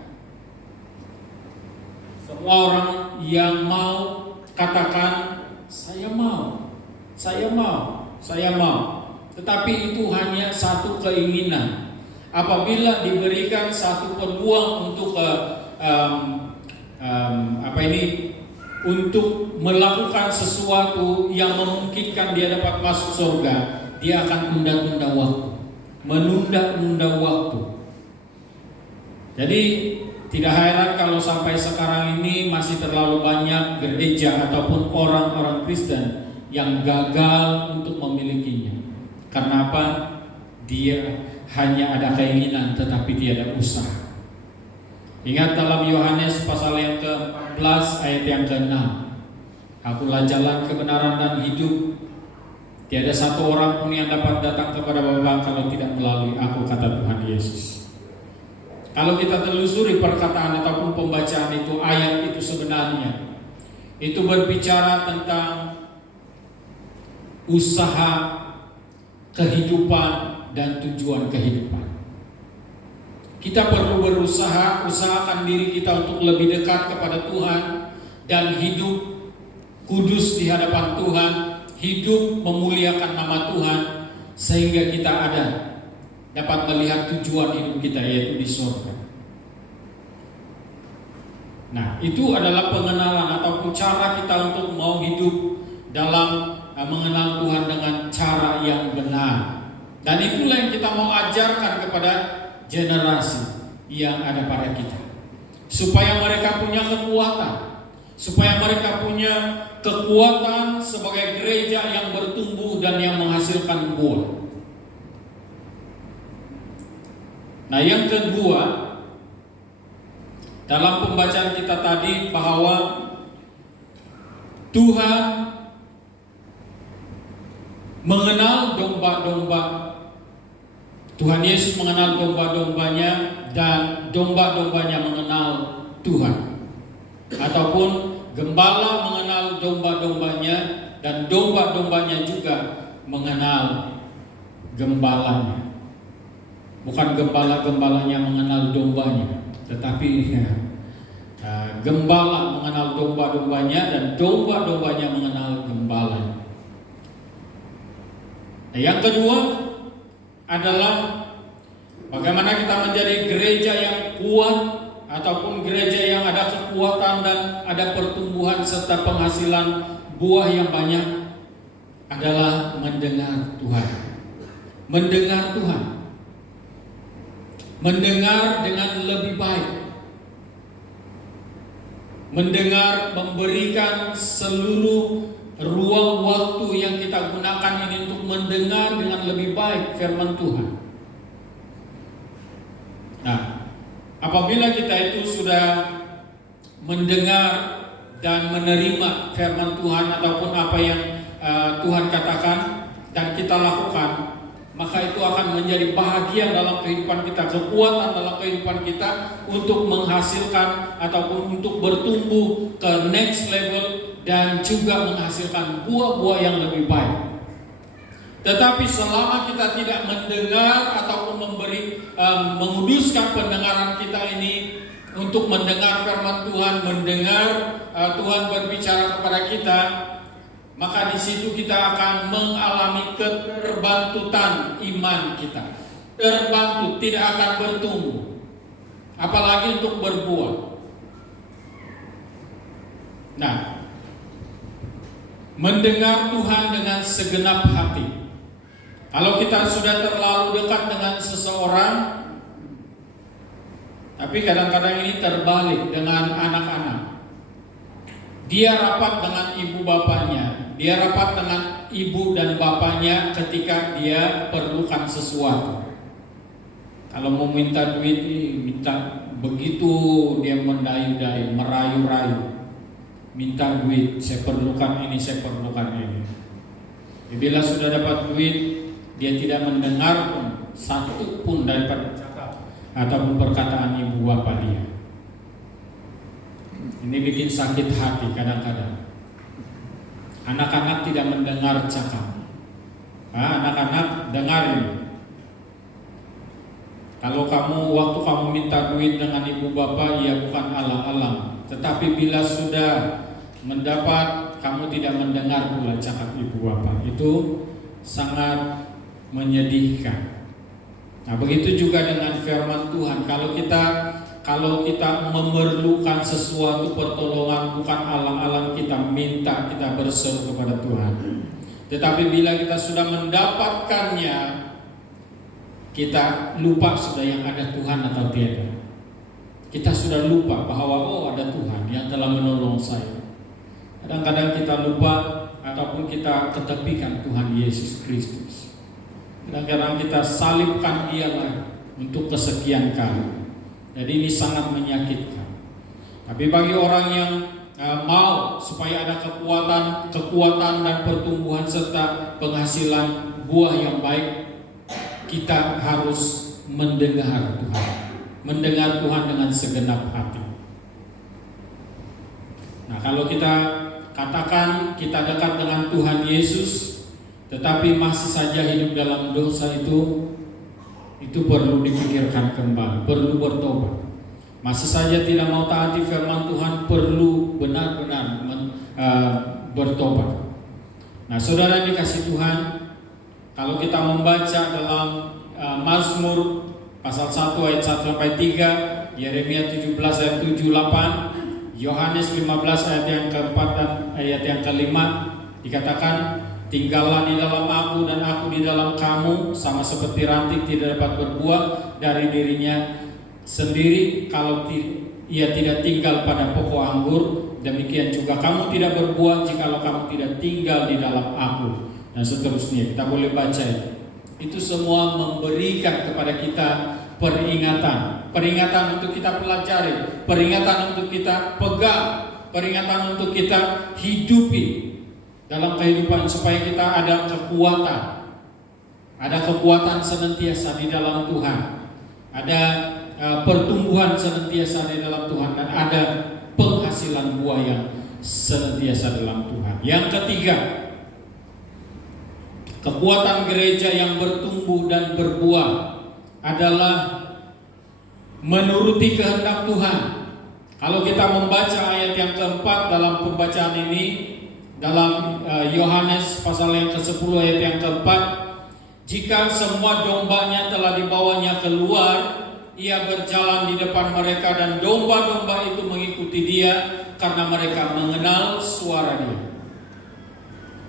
semua orang yang mau katakan saya mau, saya mau, saya mau. Tetapi itu hanya satu keinginan. Apabila diberikan satu peluang untuk untuk melakukan sesuatu yang memungkinkan dia dapat masuk surga, dia akan tunda-tunda waktu, menunda-nunda waktu. Jadi tidak heran kalau sampai sekarang ini masih terlalu banyak gereja ataupun orang-orang Kristen yang gagal untuk memilikinya. Karena apa? Dia hanya ada keinginan tetapi tiada usaha. Ingat dalam Yohanes pasal yang ke-14 ayat yang ke-6. Akulah jalan kebenaran dan hidup. Tiada satu orang pun yang dapat datang kepada Bapa kalau tidak melalui aku, kata Tuhan Yesus. Kalau kita telusuri perkataan ataupun pembacaan itu, ayat itu sebenarnya itu berbicara tentang usaha kehidupan dan tujuan kehidupan. Kita perlu berusaha, usahakan diri kita untuk lebih dekat kepada Tuhan dan hidup kudus di hadapan Tuhan, hidup memuliakan nama Tuhan, sehingga kita dapat melihat tujuan hidup kita, yaitu di surga. Nah, itu adalah pengenalan ataupun cara kita untuk mau hidup dalam mengenal Tuhan dengan cara yang benar. Dan itulah yang kita mau ajarkan kepada generasi yang ada pada kita, supaya mereka punya kekuatan, supaya mereka punya kekuatan sebagai gereja yang bertumbuh dan yang menghasilkan buah. Nah, yang kedua, dalam pembacaan kita tadi bahwa Tuhan mengenal domba-domba. Tuhan Yesus mengenal domba-dombanya dan domba-dombanya mengenal Tuhan. Ataupun gembala mengenal domba-dombanya dan domba-dombanya juga mengenal gembalanya. Bukan gembala-gembalanya mengenal dombanya, tetapi gembala mengenal domba-dombanya dan domba-dombanya mengenal gembalanya. Nah, yang kedua adalah bagaimana kita menjadi gereja yang kuat ataupun gereja yang ada kekuatan dan ada pertumbuhan serta penghasilan buah yang banyak, adalah mendengar Tuhan. Mendengar Tuhan. Mendengar dengan lebih baik. Mendengar, memberikan seluruh ruang waktu yang kita gunakan ini untuk mendengar dengan lebih baik firman Tuhan. Nah, apabila kita itu sudah mendengar dan menerima firman Tuhan ataupun apa yang Tuhan katakan dan kita lakukan, maka itu akan menjadi bahagian dalam kehidupan kita, kekuatan dalam kehidupan kita untuk menghasilkan ataupun untuk bertumbuh ke next level dan juga menghasilkan buah-buah yang lebih baik. Tetapi selama kita tidak mendengar ataupun menguduskan pendengaran kita ini untuk mendengar firman Tuhan, mendengar Tuhan berbicara kepada kita, maka di situ kita akan mengalami keterbantutan iman kita. Terbantut, tidak akan bertumbuh, apalagi untuk berbuah. Nah, mendengar Tuhan dengan segenap hati. Kalau kita sudah terlalu dekat dengan seseorang, tapi kadang-kadang ini terbalik dengan anak-anak. Dia rapat dengan ibu bapaknya, dia rapat dengan ibu dan bapaknya ketika dia perlukan sesuatu. Kalau mau minta duit, minta begitu dia mendayu-dayu, merayu-rayu, minta duit, saya perlukan ini, saya perlukan ini. Bila sudah dapat duit, dia tidak mendengar pun satu pun daripada cakap ataupun perkataan ibu bapa dia. Ini bikin sakit hati kadang-kadang. Anak-anak tidak mendengar cakap. Anak-anak dengar ini. Kalau waktu kamu minta duit dengan ibu bapa, ya bukan alang-alang. Tetapi bila sudah mendapat, kamu tidak mendengar pula cakap ibu bapa. Itu sangat menyedihkan. Nah, begitu juga dengan firman Tuhan. Kalau kita memerlukan sesuatu pertolongan, bukan alang-alang kita minta, kita berseru kepada Tuhan. Tetapi bila kita sudah mendapatkannya, kita lupa sudah yang ada Tuhan atau tiada. Kita sudah lupa bahwa ada Tuhan yang telah menolong saya. Kadang-kadang kita lupa ataupun kita ketepikan Tuhan Yesus Kristus. Kadang-kadang kita salibkan Dia lagi untuk kesekian kali. Jadi ini sangat menyakitkan. Tapi bagi orang yang mau supaya ada kekuatan dan pertumbuhan serta penghasilan buah yang baik, kita harus mendengar Tuhan. Mendengar Tuhan dengan segenap hati. Nah, kalau kita katakan kita dekat dengan Tuhan Yesus, tetapi masih saja hidup dalam dosa, itu perlu dipikirkan kembali, perlu bertobat. Masih saja tidak mau taati firman Tuhan, perlu benar-benar bertobat. Nah, saudara dikasih Tuhan, kalau kita membaca dalam Mazmur pasal 1 ayat 1 sampai 3, Yeremia 17 ayat 7, 8, Yohanes 15 ayat yang keempat dan ayat yang kelima, dikatakan, tinggallah di dalam aku dan aku di dalam kamu, sama seperti ranting tidak dapat berbuah dari dirinya sendiri kalau ia tidak tinggal pada pokok anggur, demikian juga kamu tidak berbuah jikalau kamu tidak tinggal di dalam aku, dan seterusnya. Kita boleh baca itu semua memberikan kepada kita peringatan untuk kita pelajari, peringatan untuk kita pegang, peringatan untuk kita hidupi dalam kehidupan, supaya kita ada kekuatan senantiasa di dalam Tuhan, ada pertumbuhan senantiasa di dalam Tuhan, dan ada penghasilan buah yang senantiasa dalam Tuhan. Yang ketiga, kekuatan gereja yang bertumbuh dan berbuah adalah menuruti kehendak Tuhan. Kalau kita membaca ayat yang keempat dalam pembacaan ini, dalam Yohanes pasal yang ke-10 ayat yang keempat, jika semua dombanya telah dibawanya keluar, ia berjalan di depan mereka dan domba-domba itu mengikuti dia karena mereka mengenal suara dia.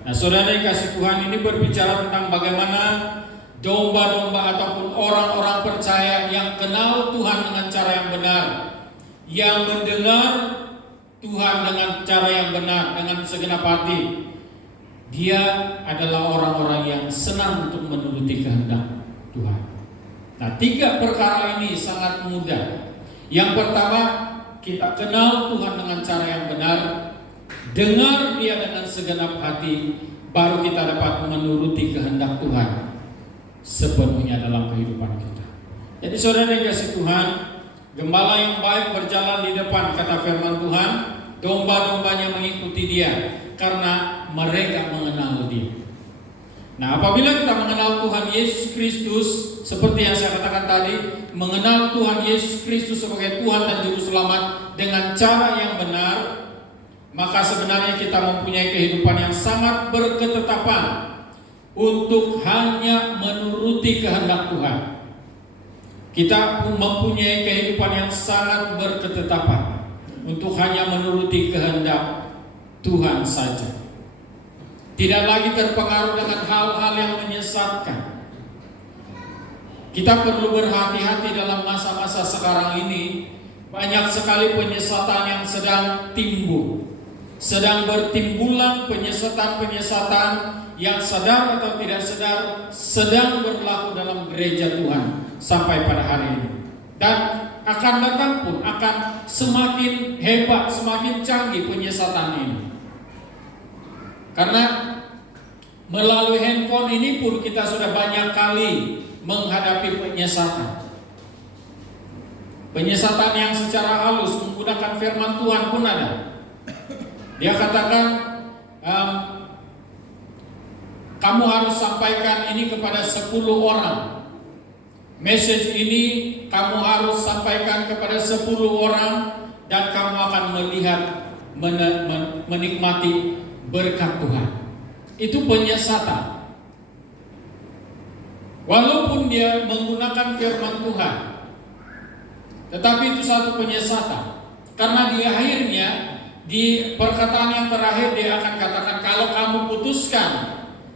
Nah, saudara dikasih Tuhan, ini berbicara tentang bagaimana domba-domba ataupun orang-orang percaya yang kenal Tuhan dengan cara yang benar, yang mendengar Tuhan dengan cara yang benar, dengan segenap hati, dia adalah orang-orang yang senang untuk menuruti kehendak Tuhan. Nah, 3 perkara ini sangat mudah. Yang pertama, kita kenal Tuhan dengan cara yang benar, dengar Dia dengan segenap hati, baru kita dapat menuruti kehendak Tuhan sepenuhnya dalam kehidupan kita. Jadi saudara yang kasih Tuhan, gembala yang baik berjalan di depan, kata firman Tuhan, domba-dombanya mengikuti dia karena mereka mengenal dia. Nah, apabila kita mengenal Tuhan Yesus Kristus, seperti yang saya katakan tadi, mengenal Tuhan Yesus Kristus sebagai Tuhan dan Juru Selamat dengan cara yang benar, maka sebenarnya kita mempunyai kehidupan yang sangat berketetapan untuk hanya menuruti kehendak Tuhan. Kita mempunyai kehidupan yang sangat berketetapan untuk hanya menuruti kehendak Tuhan saja. Tidak lagi terpengaruh dengan hal-hal yang menyesatkan. Kita perlu berhati-hati dalam masa-masa sekarang ini. Banyak sekali penyesatan yang sedang timbul. sedang bertimbulan penyesatan-penyesatan yang sadar atau tidak sadar sedang berlaku dalam gereja Tuhan sampai pada hari ini. Dan akan datang pun akan semakin hebat, semakin canggih penyesatan ini. Karena melalui handphone ini pun kita sudah banyak kali menghadapi penyesatan. Penyesatan yang secara halus menggunakan firman Tuhan pun ada. Dia katakan, kamu harus sampaikan ini kepada 10 orang. Message ini kamu harus sampaikan kepada 10 orang dan kamu akan melihat, menikmati berkat Tuhan. Itu penyesatan. Walaupun dia menggunakan firman Tuhan, tetapi itu satu penyesatan. Karena di akhirnya, di perkataan yang terakhir dia akan katakan, kalau kamu putuskan,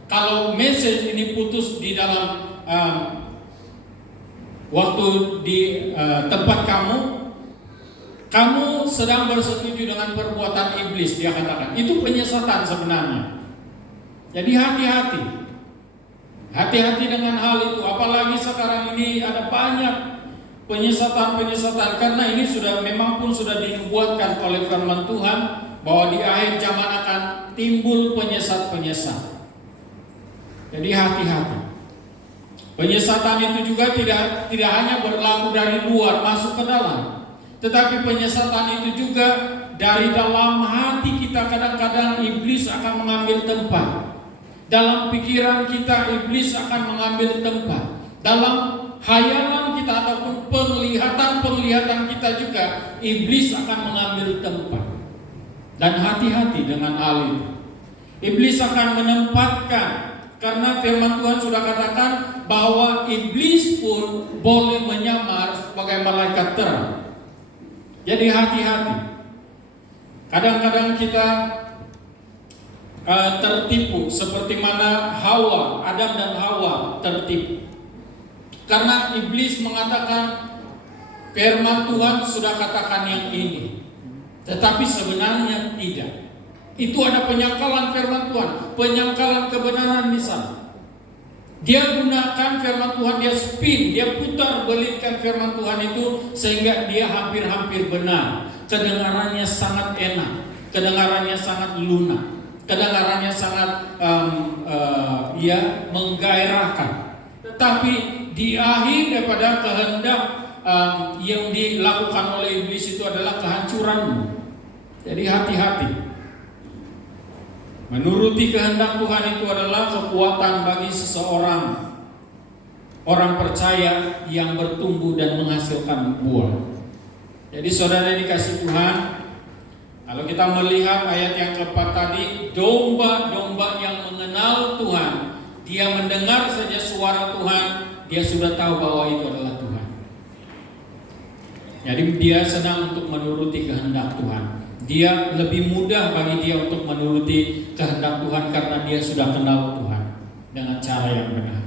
kalau message ini putus di dalam waktu di tempat kamu sedang bersetuju dengan perbuatan iblis, dia katakan. Itu penyesatan sebenarnya. Jadi hati-hati. Hati-hati dengan hal itu. Apalagi sekarang ini ada banyak penyesatan-penyesatan, karena ini memang sudah dinubuatkan oleh firman Tuhan bahwa di akhir zaman akan timbul penyesat-penyesat. Jadi hati-hati. Penyesatan itu juga tidak hanya berlaku dari luar masuk ke dalam, tetapi penyesatan itu juga dari dalam hati kita. Kadang-kadang iblis akan mengambil tempat. Dalam pikiran kita iblis akan mengambil tempat. Dalam hayalan kita ataupun penglihatan kita juga iblis akan mengambil tempat. Dan hati-hati dengan hal itu. Iblis akan menempatkan, karena firman Tuhan sudah katakan bahwa iblis pun boleh menyamar sebagai malaikat terang. Jadi hati-hati. Kadang-kadang kita tertipu seperti mana Adam dan Hawa tertipu. Karena iblis mengatakan firman Tuhan sudah katakan yang ini, tetapi sebenarnya tidak. Itu ada penyangkalan firman Tuhan, penyangkalan kebenaran di sana. Dia gunakan firman Tuhan, dia spin, dia putar belitkan firman Tuhan itu sehingga dia hampir-hampir benar. Kedengarannya sangat enak, kedengarannya sangat lunak, kedengarannya sangat menggairahkan. Tetapi di akhir daripada kehendak yang dilakukan oleh iblis itu adalah kehancuranmu. Jadi hati-hati. Menuruti kehendak Tuhan itu adalah kekuatan bagi seseorang, orang percaya yang bertumbuh dan menghasilkan buah. Jadi saudara dikasih Tuhan, kalau kita melihat ayat yang keempat tadi, domba-domba yang mengenal Tuhan, dia mendengar saja suara Tuhan, dia sudah tahu bahwa itu adalah Tuhan. Jadi dia senang untuk menuruti kehendak Tuhan. Dia lebih mudah bagi dia untuk menuruti kehendak Tuhan karena dia sudah kenal Tuhan dengan cara yang benar.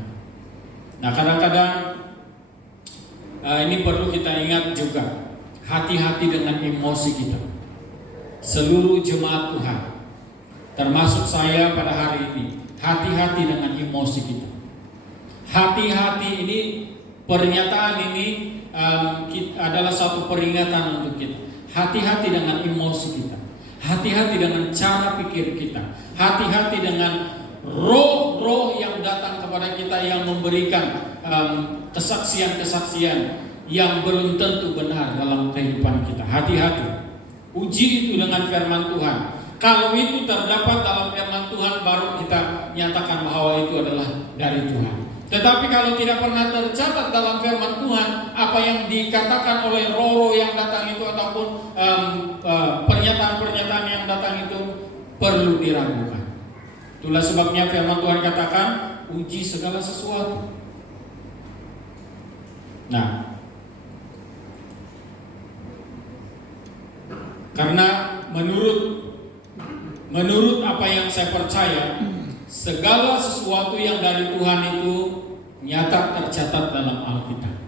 Nah, kadang-kadang ini perlu kita ingat juga, hati-hati dengan emosi kita. Seluruh jemaat Tuhan, termasuk saya pada hari ini, hati-hati dengan emosi kita. Hati-hati ini, pernyataan ini adalah satu peringatan untuk kita. Hati-hati dengan emosi kita. Hati-hati dengan cara pikir kita. Hati-hati dengan roh-roh yang datang kepada kita yang memberikan kesaksian-kesaksian yang belum tentu benar dalam kehidupan kita. Hati-hati. Uji itu dengan firman Tuhan. Kalau itu terdapat dalam firman Tuhan, baru kita nyatakan bahwa itu adalah dari Tuhan. Tetapi kalau tidak pernah tercatat dalam firman Tuhan, apa yang dikatakan oleh roh-roh yang datang itu ataupun pernyataan-pernyataan yang datang itu perlu diragukan. Itulah sebabnya firman Tuhan katakan, uji segala sesuatu. Nah, karena menurut apa yang saya percaya, segala sesuatu yang dari Tuhan itu nyata tercatat dalam Alkitab,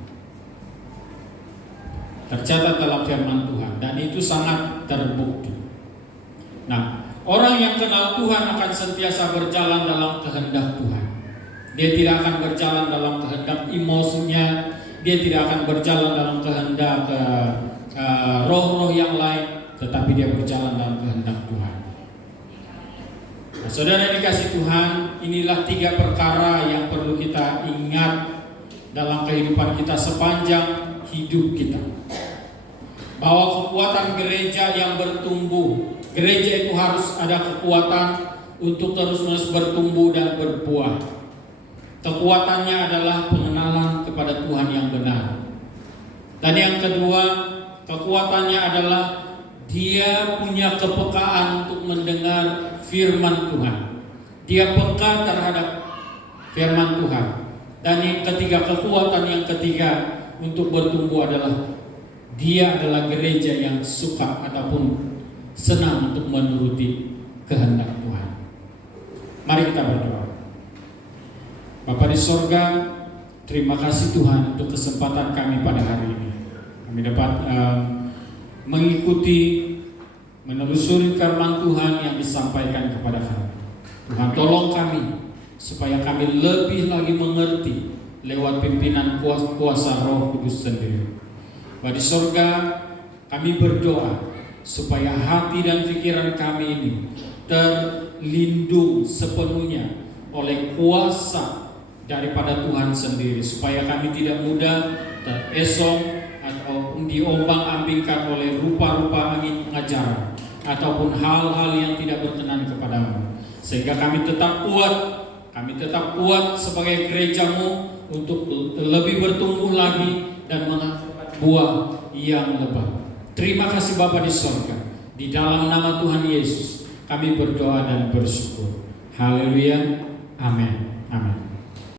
tercatat dalam firman Tuhan, dan itu sangat terbukti. Nah, orang yang kenal Tuhan akan sentiasa berjalan dalam kehendak Tuhan. Dia tidak akan berjalan dalam kehendak emosinya, dia tidak akan berjalan dalam kehendak roh-roh yang lain, tetapi dia berjalan dalam kehendak Tuhan. Nah, saudara dikasih Tuhan, inilah 3 perkara yang perlu kita ingat dalam kehidupan kita sepanjang hidup kita. Bahwa kekuatan gereja yang bertumbuh, gereja itu harus ada kekuatan untuk terus-menerus bertumbuh dan berbuah. Kekuatannya adalah pengenalan kepada Tuhan yang benar. Dan yang kedua, kekuatannya adalah dia punya kepekaan untuk mendengar firman Tuhan. Dia peka terhadap firman Tuhan. Dan yang ketiga, kekuatan yang ketiga untuk bertumbuh adalah dia adalah gereja yang suka ataupun senang untuk menuruti kehendak Tuhan. Mari kita berdoa. Bapa di sorga, terima kasih Tuhan untuk kesempatan kami pada hari ini. Kami dapat mengikuti, menelusuri firman Tuhan yang disampaikan kepada kami. Tuhan tolong kami supaya kami lebih lagi mengerti lewat pimpinan kuasa Roh Kudus sendiri. Bapa di sorga, kami berdoa supaya hati dan pikiran kami ini terlindung sepenuhnya oleh kuasa daripada Tuhan sendiri, supaya kami tidak mudah teresong atau diombang-ambingkan oleh rupa-rupa angin pengajaran ataupun hal-hal yang tidak berkenan kepadamu, sehingga kami tetap kuat sebagai gerejamu untuk lebih bertumbuh lagi dan menghasilkan buah yang lebat. Terima kasih Bapa di sorga, di dalam nama Tuhan Yesus kami berdoa dan bersyukur. Haleluya, amin, amin.